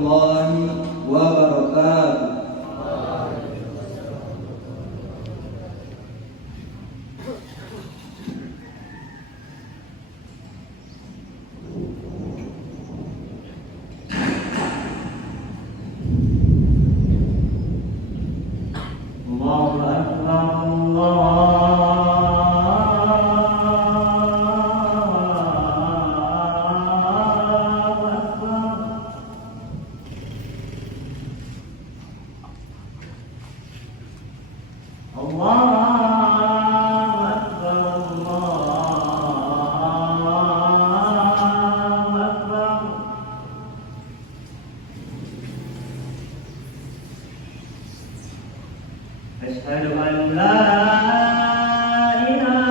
warahmatullahi wabarakatuh. Allahu Akbar, Allahu Asyhadu an la ilaha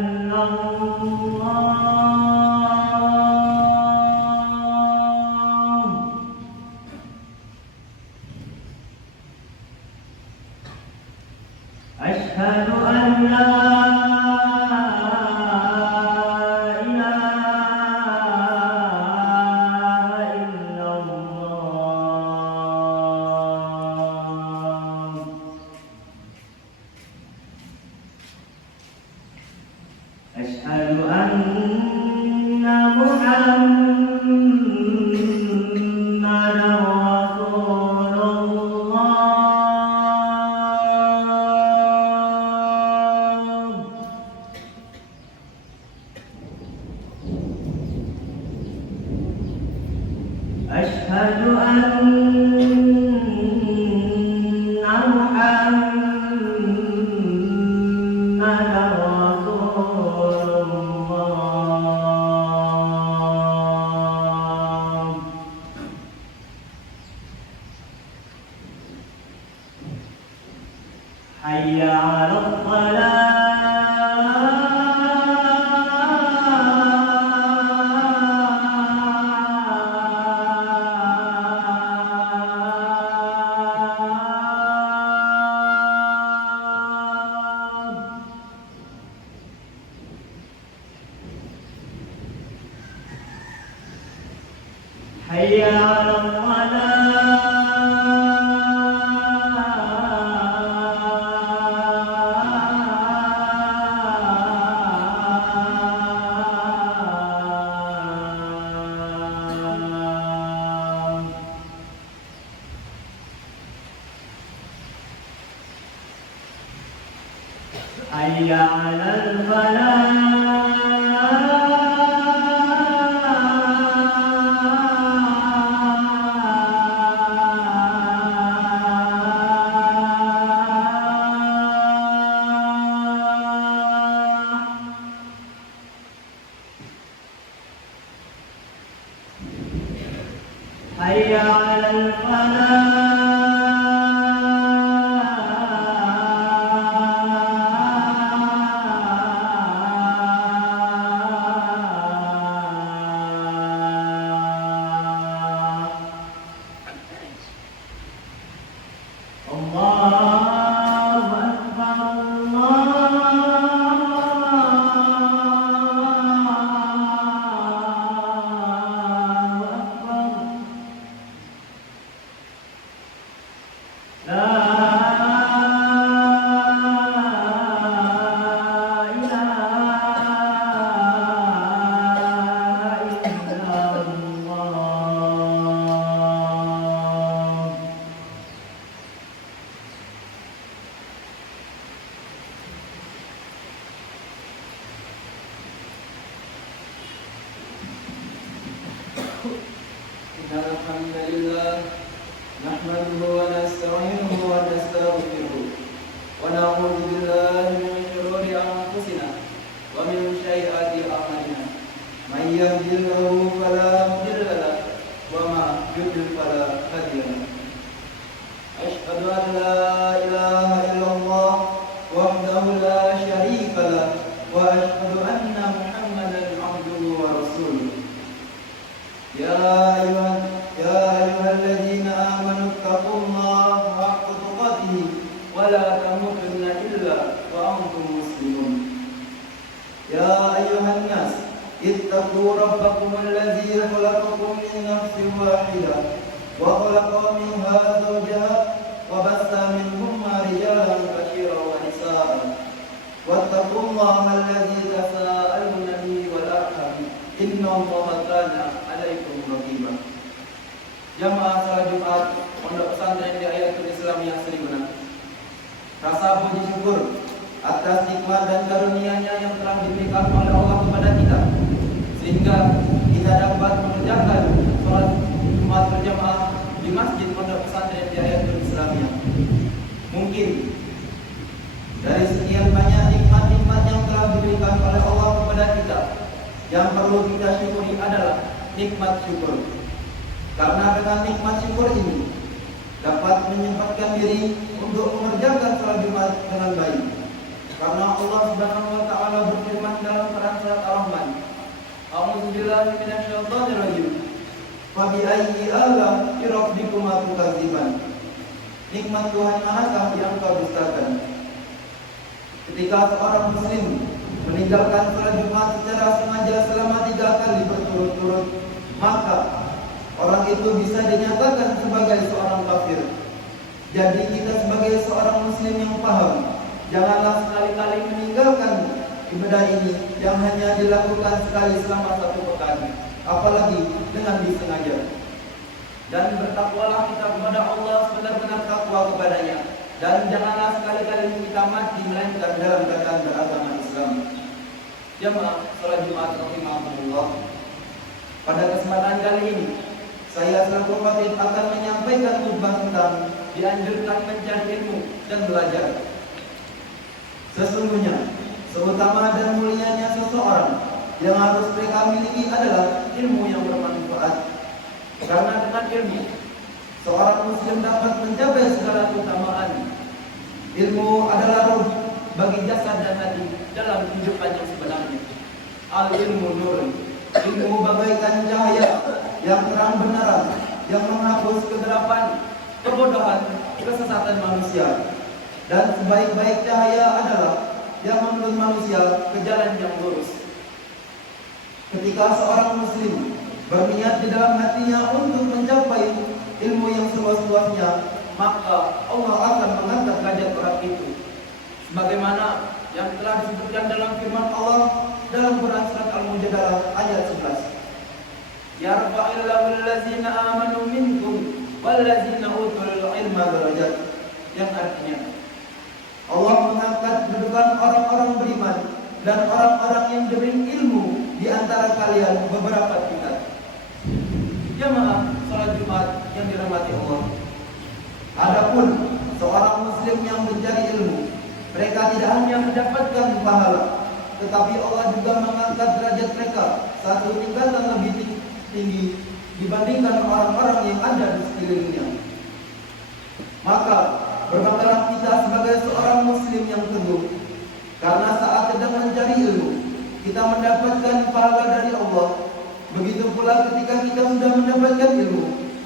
illallah. Asyhadu an la Asyhadu anna Muhammadan Rasulullah. Asyhadu anna Muhammadan Hayya 'alal falah. Hayya 'alal Hayya 'alal Hayya 'alal Allahu Akbar, Allahu Akbar. La ilaha illallah. Innal hamdalillah nahmaduhu wa nasta'inuhu wa nastaghfiruh wa na'udzu billahi min shururi anfusina wa min sayyiati a'malina. May yahdihillahu fala mudilla lahu wa may yudlil fala hadiya lahu. Asyhadu an la ilaha illallah wahdahu la syarika lahu wa asyhadu anna Muhammadan abduhu wa rasuluh. Ya ayyuhalladzina amanu taqullaha haqqa tuqatih wa la tamutunna illa wa antum muslimun. Ya ayyuhan nas اتقوا ربكم الذي خلقكم من نفس واحدة وخلق منها زوجها وبث منهما رجالا كثيرا ونساء واتقوا الله الذي تساءلون به والأرحام إن الله كان عليكم رقيبا. Jamaah salat Jumat Pondok Pesantren Hidayatul Islam yang Seribenar, rasa puji syukur atas nikmat dan karunia-Nya yang telah diberikan oleh Allah kepada kita, sehingga kita dapat mengerjakan sholat Jumat berjamaah di Masjid Pondok Pesantren Hidayatul Islam. Mungkin dari sekian banyak nikmat-nikmat yang telah diberikan oleh Allah kepada kita, yang perlu kita syukuri adalah nikmat syukur. Karena dengan nikmat syukur ini dapat menyempatkan diri untuk mengerjakan sholat Jumat dengan baik. Karena Allah Subhanahu wa taala berfirman dalam Quran surat Ar-Rahman, A'udzubillahi minasyaitonirrajim. Fa bi ayyi ala'i rabbikuma tukadziban. Nikmat Tuhan manakah yang kau dustakan? Ketika seorang muslim meninggalkan sholat Jumat secara sengaja selama 3 kali berturut-turut, maka orang itu bisa dinyatakan sebagai seorang kafir. Jadi kita sebagai seorang muslim yang paham, janganlah sekali-kali meninggalkan ibadah ini yang hanya dilakukan sekali selama 1 pekan, apalagi dengan disengaja. Dan bertakwalah kita kepada Allah sebenar-benar takwa kepadanya. Dan janganlah sekali-kali kita mati melainkan dalam keadaan beragama Islam. Jamaah salat Jumat rahimahumullah. Pada kesempatan kali ini saya selaku khatib akan menyampaikan khutbah tentang dianjurkan mencari ilmu dan belajar. Sesungguhnya seutama dan mulianya seseorang yang harus mereka miliki adalah ilmu yang bermanfaat. Karena dengan ilmu seorang muslim dapat mencapai segala keutamaan. Ilmu adalah ruh bagi jasad dan hati dalam kehidupan yang sebenarnya. Al-ilmu nurun. Ilmu bagaikan cahaya yang terang beneran, yang menghapus kegelapan, kebodohan, kesesatan manusia. Dan sebaik-baik cahaya adalah yang menuntun manusia ke jalan yang lurus. Ketika seorang muslim berniat di dalam hatinya untuk mencapai ilmu yang seluas-luasnya, maka Allah akan mengangkat derajat orang itu. Sebagaimana yang telah disebutkan dalam firman Allah dalam Quran surat Al-Mujadalah ayat 11. Yarfa'illahu allazina amanu minkum wallazina utul ilma darajat. Yang artinya Allah mengangkat kedudukan orang-orang beriman dan orang-orang yang diberi ilmu di antara kalian beberapa tingkat. Jamaah salat Jumat yang dirahmati Allah. Adapun seorang muslim yang mencari ilmu, mereka tidak hanya mendapatkan pahala, tetapi Allah juga mengangkat derajat mereka 1 tingkatan lebih tinggi dibandingkan orang-orang yang ada di sekelilingnya. Maka berbanggalah kita sebagai seorang muslim yang teguh, karena saat sedang mencari ilmu, kita mendapatkan pahala dari Allah. Begitu pula ketika kita sudah mendapatkan ilmu,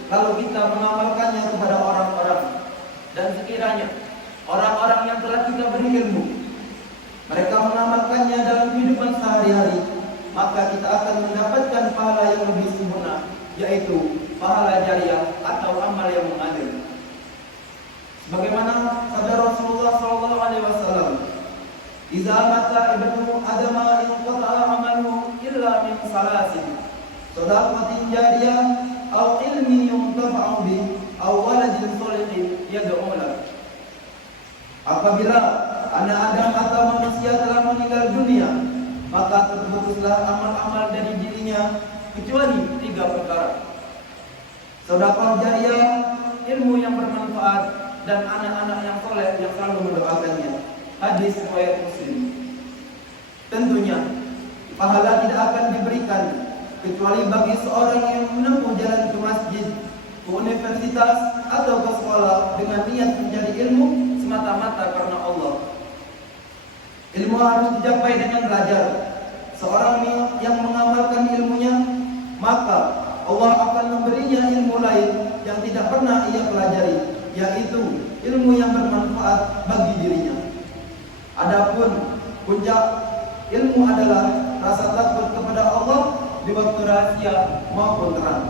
lalu kita mengamalkannya kepada orang-orang. Dan sekiranya orang-orang yang telah kita beri ilmu, mereka mengamalkannya dalam kehidupan sehari-hari, maka kita akan mendapatkan pahala yang lebih sempurna, yaitu pahala jariah atau amal yang mengalir. Sebagaimana sabda Rasulullah SAW, "Idza mata ibnu Adam inqata'a amaluhu illa min salasin, shadaqatin jariyah, aw ilmin yuntafa'u bih, aw waladin shalihin yad'u lahu." Apabila anak Adam atau manusia telah meninggal dunia, maka terputuslah amal-amal dari dirinya kecuali 3 perkara: sedekah jariah, ilmu yang bermanfaat, dan anak-anak yang soleh yang selalu mendoakannya. Hadis riwayat Muslim. Tentunya pahala tidak akan diberikan kecuali bagi seorang yang menempuh jalan ke masjid, ke universitas, atau ke sekolah dengan niat mencari ilmu semata-mata karena Allah. Ilmu harus dicapai dengan belajar. Seorang yang mengamalkan ilmunya, maka Allah akan memberinya ilmu lain yang tidak pernah ia pelajari, yaitu ilmu yang bermanfaat bagi dirinya. Adapun puncak ilmu adalah rasa takut kepada Allah di waktu rahasia maupun terang.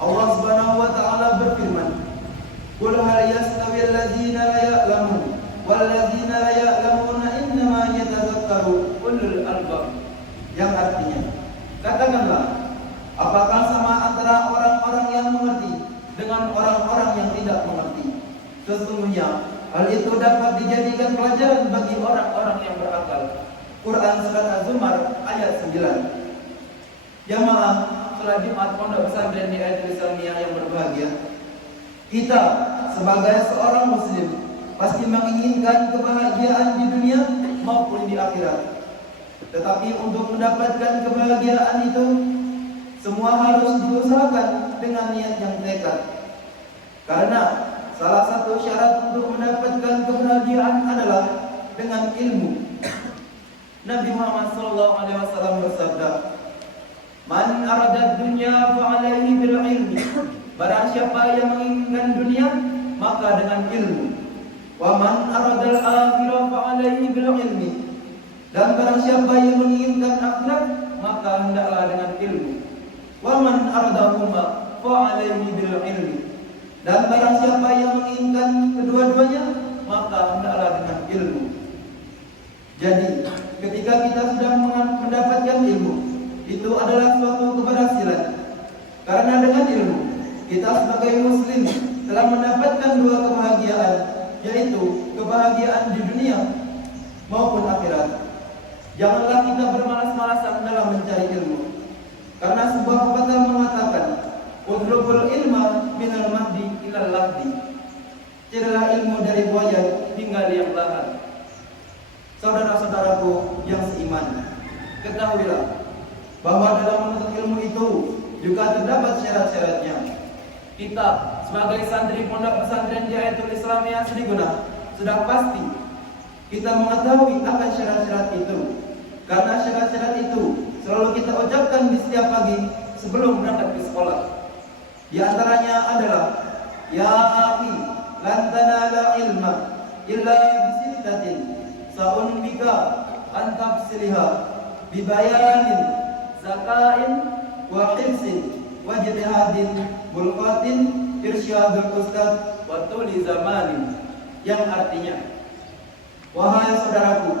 Allah Subhanahu wa taala berfirman, "Qul hal yastawi alladziina la ya'lamun wal ladziina la ya'lamuna innama yatadzakkaru ulul albab." Yang artinya, katakanlah, apakah sama antara orang-orang yang mengerti dengan orang-orang yang tidak mengerti? Sesungguhnya hal itu dapat dijadikan pelajaran bagi orang-orang yang berakal. Quran Surat Az-Zumar ayat 9. Jamaah sholat Jumat Pondok Pesantren di Ayatul Islamiyah yang berbahagia, kita sebagai seorang muslim pasti menginginkan kebahagiaan di dunia maupun di akhirat. Tetapi untuk mendapatkan kebahagiaan itu, semua harus diusahakan dengan niat yang tekad. Karena salah satu syarat untuk mendapatkan kebahagiaan adalah dengan ilmu. Nabi Muhammad SAW bersabda, "Man arada dunya fa'alaihi bil ilmi." Barang siapa yang menginginkan dunia, maka dengan ilmu. Wa man aradal akhirah fa'alaihi bil ilmi. Dan barang siapa yang menginginkan akhirat, maka hendaklah dengan ilmu. Wa man aradahuma fa'alaihi bil ilmi. Dan barang siapa yang menginginkan kedua-duanya, maka hendaklah dengan ilmu. Jadi, ketika kita sudah mendapatkan ilmu, itu adalah suatu keberhasilan. Karena dengan ilmu, kita sebagai muslim telah mendapatkan dua kebahagiaan, yaitu kebahagiaan di dunia maupun akhirat. Janganlah kita bermalas-malasan dalam mencari ilmu. Karena sebuah pepatah mengatakan, "Udrubul ilma minal mahdi ilal lahdi." Carilah ilmu dari buaya hingga liang lahat. Saudara-saudaraku yang seiman, ketahuilah bahwa dalam menuntut ilmu itu juga terdapat syarat-syaratnya. Kita sebagai santri Pondok Pesantren di Ayatul Islamiyah Sediguna sudah pasti kita mengetahui akan syarat-syarat itu. Karena syarat-syarat itu selalu kita ucapkan di setiap pagi sebelum berangkat ke sekolah. Di antaranya adalah, "Ya akhi, lan tanala ilma illa bisittatin sa'un bika an tafsiliha bibayanin zakain wa hifsin wa jitihadin bulqatin irsyadul ustad wa tuli zamanin." Yang artinya, wahai saudaraku,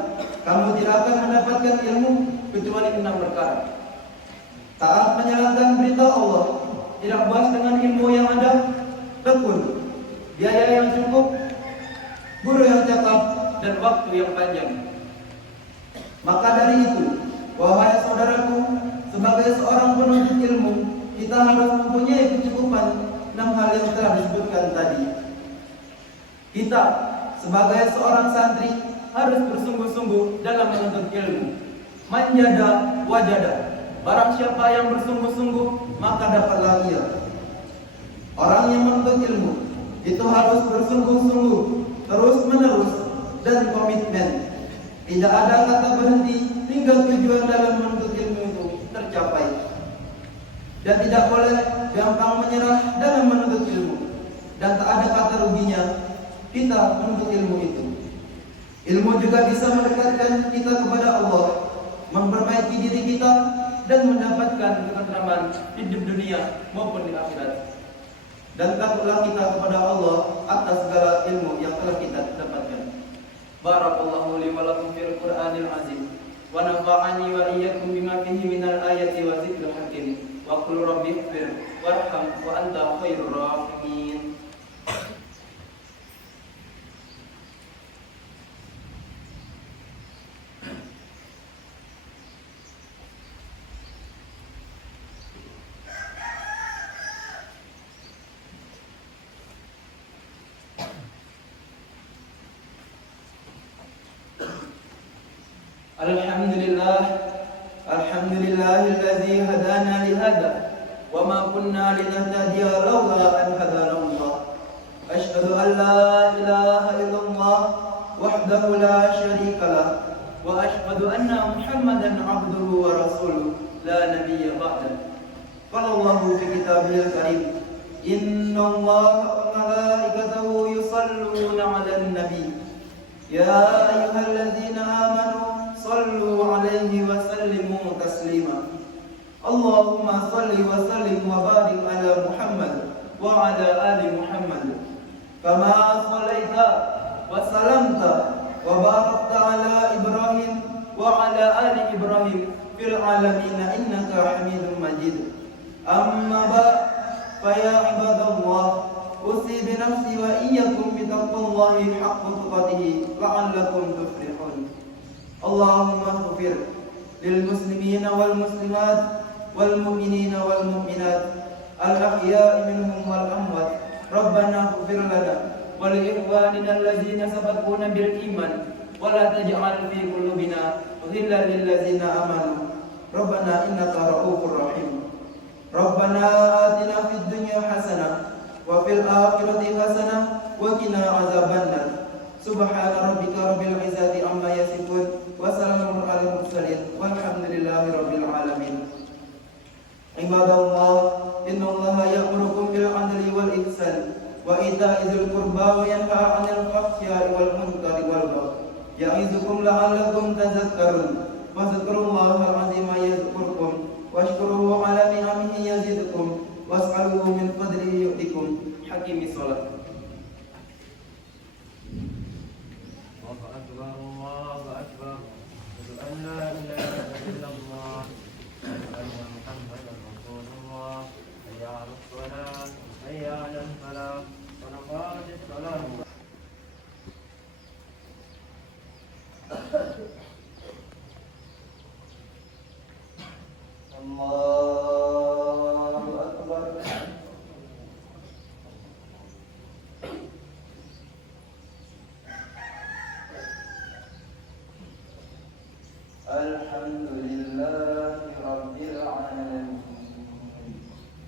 kamu tidak akan mendapatkan ilmu kecuali 6 perkara. Taat menjalankan berita Allah, tidak puas dengan ilmu yang ada, tekun, biaya yang cukup, guru yang cakap, dan waktu yang panjang. Maka dari itu, wahai saudaraku, sebagai seorang penuntut ilmu, kita harus mempunyai kecukupan 6 hal yang telah disebutkan tadi. Kita sebagai seorang santri harus bersungguh-sungguh dalam menuntut ilmu. Manjada wajada. Barang siapa yang bersungguh-sungguh, maka dapatlah ia. Orang yang menuntut ilmu itu harus bersungguh-sungguh, terus-menerus, dan komitmen. Tidak ada kata berhenti hingga tujuan dalam menuntut ilmu itu tercapai. Dan tidak boleh gampang menyerah dalam menuntut ilmu. Dan tak ada kata ruginya kita menuntut ilmu itu. Ilmu juga bisa mendekatkan kita kepada Allah, memperbaiki diri kita, dan mendapatkan ketentraman hidup dunia maupun di akhirat. Dan takutlah kita kepada Allah atas segala ilmu yang telah kita dapatkan. Barakallahu li wa lakum fil Qur'anil azim wa nafa'ani wa iyyakum bima fihi minal ayati wa dzikril hakim. Wa qul rabbighfir warham wa anta khairur rahimin. Alhamdulillahilladzi hadana lihada wa ma kunna linahtadiya laula an hadana Allah. Asyhadu an la ilaha illallah wahdahu la syarika lah wa asyhadu anna Muhammadan abduhu wa rasuluh la nabiyya ba'dah. Qala Allahu fi kitabihil karim, innallaha wa malaikatahu yusalluna 'alan nabi ya ayyuhalladzina amanu صلوا عليه وسلموا تسليما. اللهم صل وسلم وبارك على محمد وعلى آل محمد كما صليت وسلمت وباركت على إبراهيم وعلى آل إبراهيم في العالمين إنك حميد مجيد. أما بعد فيا عباد الله أوصي بنفسي وإياكم بتقوى الله حق تقاته لعلكم تفلحون. اللهم اغفر للمسلمين والمسلمات والمؤمنين والمؤمنات الأحياء منهم والأموات. ربنا اغفر لنا ولإخواننا الذين سبقونا بالإيمان ولا تجعل في قلوبنا غلا للذين آمنوا ربنا إنك رؤوف رحيم. ربنا آتنا في الدنيا حسنة وفي الآخرة حسنة وقنا عذاب النار. سبحان ربك رب العزة عما يصفون وسلام على المرسلين والحمد لله رب العالمين. عباد الله إن الله يأمركم بالعدل والإحسان وإيتاء ذي القربى وينهى عن الفحشاء والمنكر والبغي يعظكم لعلكم تذكرون. واذكروا الله العظيم يذكركم واشكروه على نعمه يزدكم واسألوه من فضله يؤتكم. حكيم الصلاة. الله أكبر الله أكبر أشهد أن لا إله إلا الله أشهد أن محمدا رسول الله. حي على الصلاة حي على الفلاح قد قامت الصلاة. الله أكبر. الحمد لله رب العالمين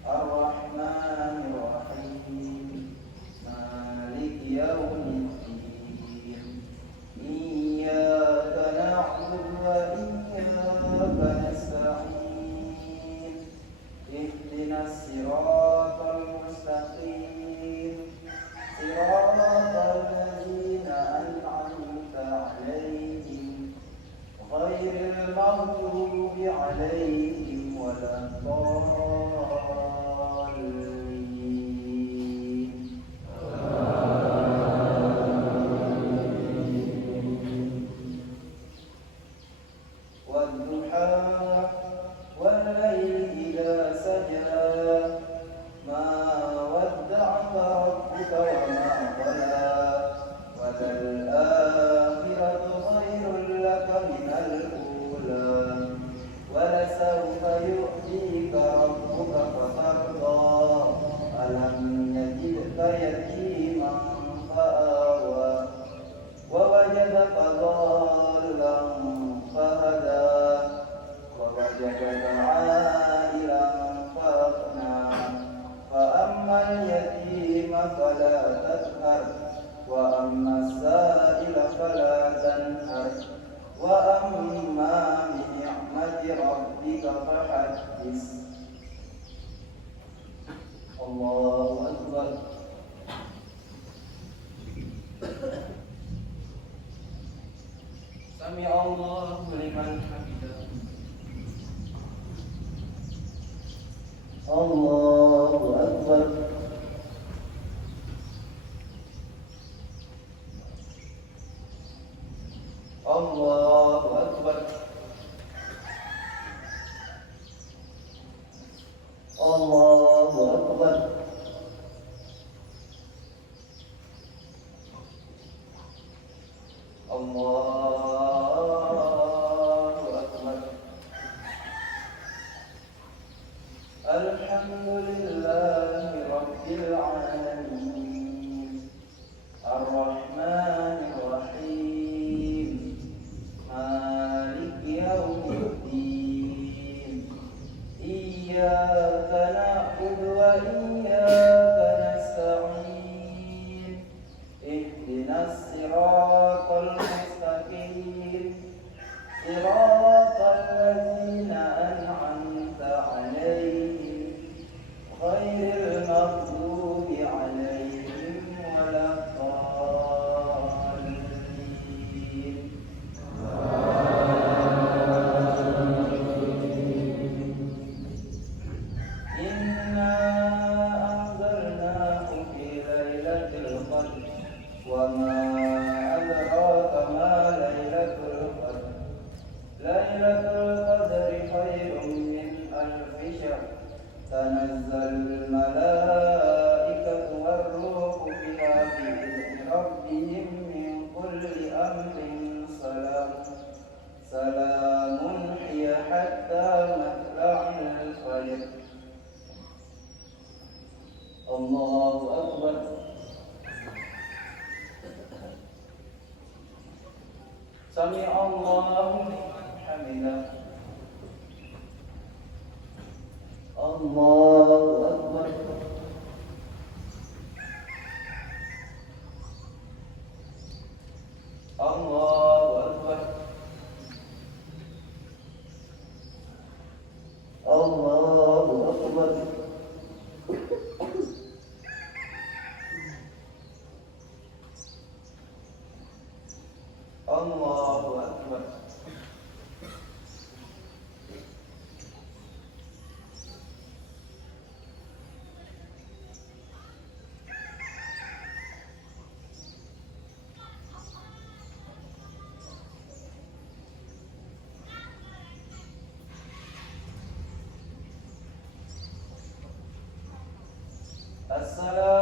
الرحمن الرحيم مالك يوم الدين إياك نعبد وإياك نستعين اهدنا الصراط المستقيم صراط الذين أنعمت عليهم غير المغضوب عليهم ولا الضالين. والضحى والليل إذا سجى ما ودعك ربك وما قلى وللآخرة خير لك من الأولى ولسوف يؤتيك ربك فترضى ألم يجدك يتيما فآوى ووجدك ضالا فهدى ووجدك عائلا فأغنى فأما اليتيم فلا تقهر وأما السائل فلا تنهر وأما بنعمة ربك فحدث. الله أكبر. سمع الله لمن حمده. الله أكبر. الله أكبر. الله أكبر. الله أكبر. الحمد لله رب العالمين الرحمن الرحيم مالك يوم الدين إياك نعبد وإياك نستعين اهدنا الصراط المستقيم صراط الذين أنعمت عليهم غير المغضوب عليهم ولا الضالين. تنزل الملائكة والروح فيها بإذن ربهم من كل أمر سلام هي حتى مطلع الفجر. الله أكبر. سمع الله لمن حمده. الله أكبر. الله أكبر. الله أكبر. الله أكبر. السلام